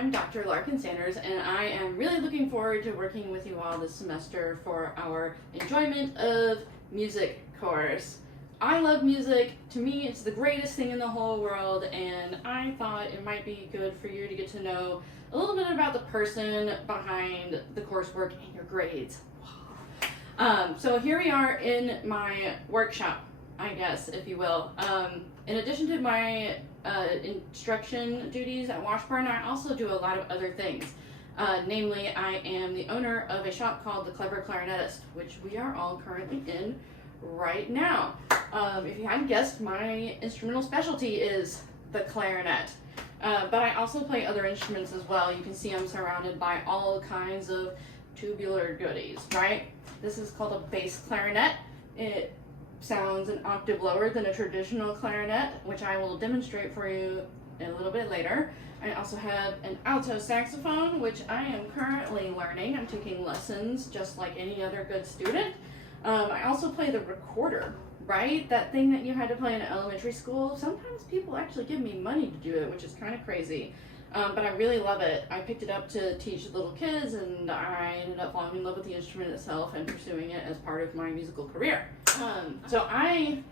I'm Dr. Larkin Sanders, and I am really looking forward to working with you all this semester for our Enjoyment of Music course. I love music. To me, it's the greatest thing in the whole world, and I thought it might be good for you to get to know a little bit about the person behind the coursework and your grades. So here we are in my workshop, I guess, if you will. In addition to my instruction duties at Washburn, I also do a lot of other things. Namely, I am the owner of a shop called The Clever Clarinetist, which we are all currently in right now. If you hadn't guessed, my instrumental specialty is the clarinet. But I also play other instruments as well. You can see I'm surrounded by all kinds of tubular goodies, right? This is called a bass clarinet. It sounds an octave lower than a traditional clarinet, which I will demonstrate for you a little bit later. I also have an alto saxophone, which I am currently learning. I'm taking lessons just like any other good student. I also play the recorder, right? That thing that you had to play in elementary school. Sometimes people actually give me money to do it, which is kind of crazy. But I really love it. I picked it up to teach little kids, and I ended up falling in love with the instrument itself and pursuing it as part of my musical career. So I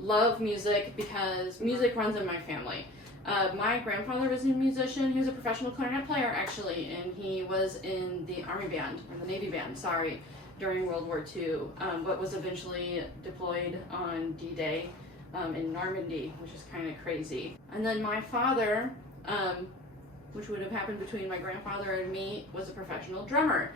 love music because music runs in my family. My grandfather was a musician. He was a professional clarinet player, actually, and he was in the Army band, or the Navy band, sorry, during World War II, but was eventually deployed on D-Day in Normandy, which is kind of crazy. And then my father, which would have happened between my grandfather and me, was a professional drummer.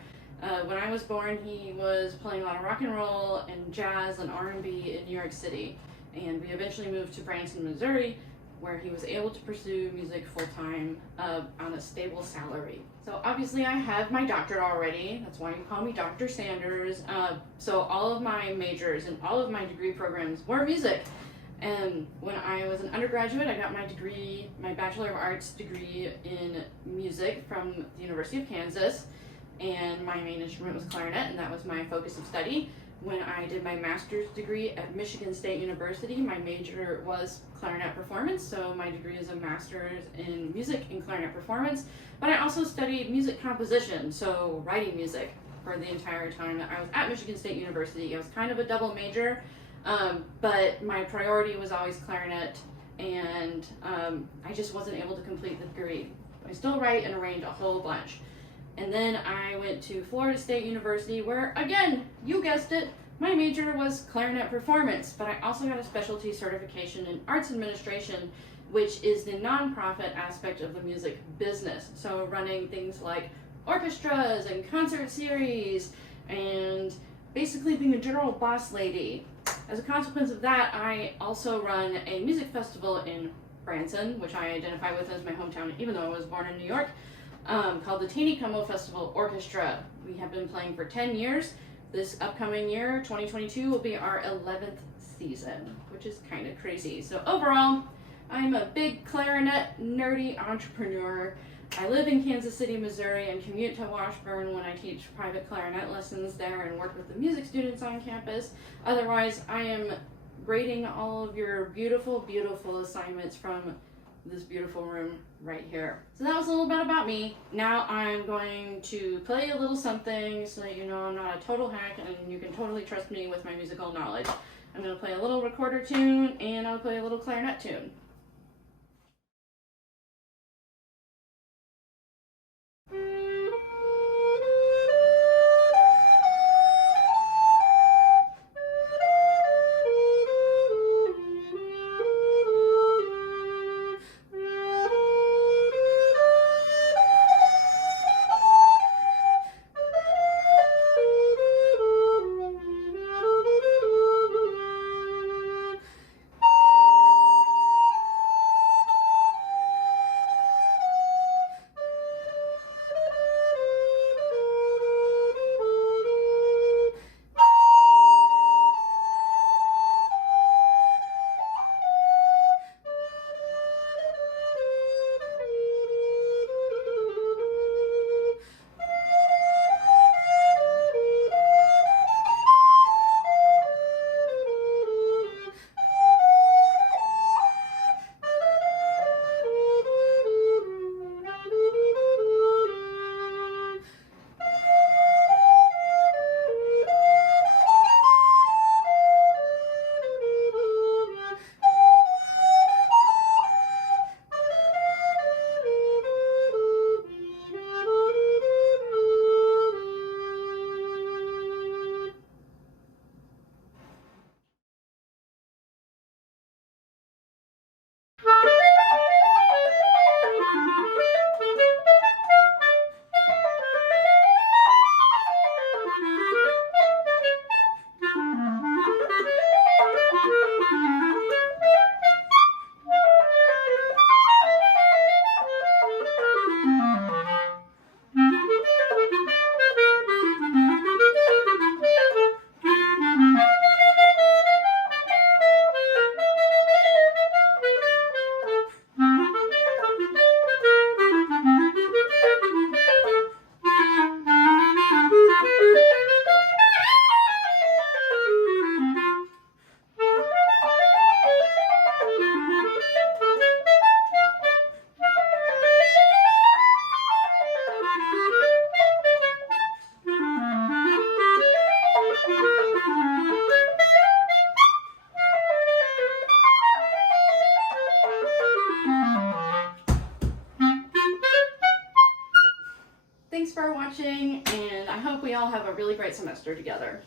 When I was born, he was playing a lot of rock and roll and jazz and R&B in New York City. And we eventually moved to Branson, Missouri, where he was able to pursue music full-time on a stable salary. So obviously I have my doctorate already. That's why you call me Dr. Sanders. So all of my majors and all of my degree programs were music. And when I was an undergraduate, I got my degree, my Bachelor of Arts degree in music from the University of Kansas. And my main instrument was clarinet, and that was my focus of study. When I did my master's degree at Michigan State University, my major was clarinet performance, so my degree is a master's in music and clarinet performance. But I also studied music composition, so writing music, for the entire time that I was at Michigan State University. I was kind of a double major, but my priority was always clarinet, and I just wasn't able to complete the degree. I still write and arrange a whole bunch. And then I went to Florida State University, where, again, you guessed it, my major was clarinet performance, but I also got a specialty certification in arts administration, which is the nonprofit aspect of the music business. So running things like orchestras and concert series, and basically being a general boss lady. As a consequence of that, I also run a music festival in Branson, which I identify with as my hometown, even though I was born in New York. Called the Teeny Como Festival Orchestra. We have been playing for 10 years. This upcoming year, 2022, will be our 11th season, which is kind of crazy. So overall, I'm a big clarinet nerdy entrepreneur. I live in Kansas City, Missouri, and commute to Washburn when I teach private clarinet lessons there and work with the music students on campus. Otherwise, I am grading all of your beautiful, beautiful assignments from this beautiful room right here. So that was a little bit about me. Now I'm going to play a little something so that you know I'm not a total hack and you can totally trust me with my musical knowledge. I'm going to play a little recorder tune and I'll play a little clarinet tune. for watching, and I hope we all have a really great semester together.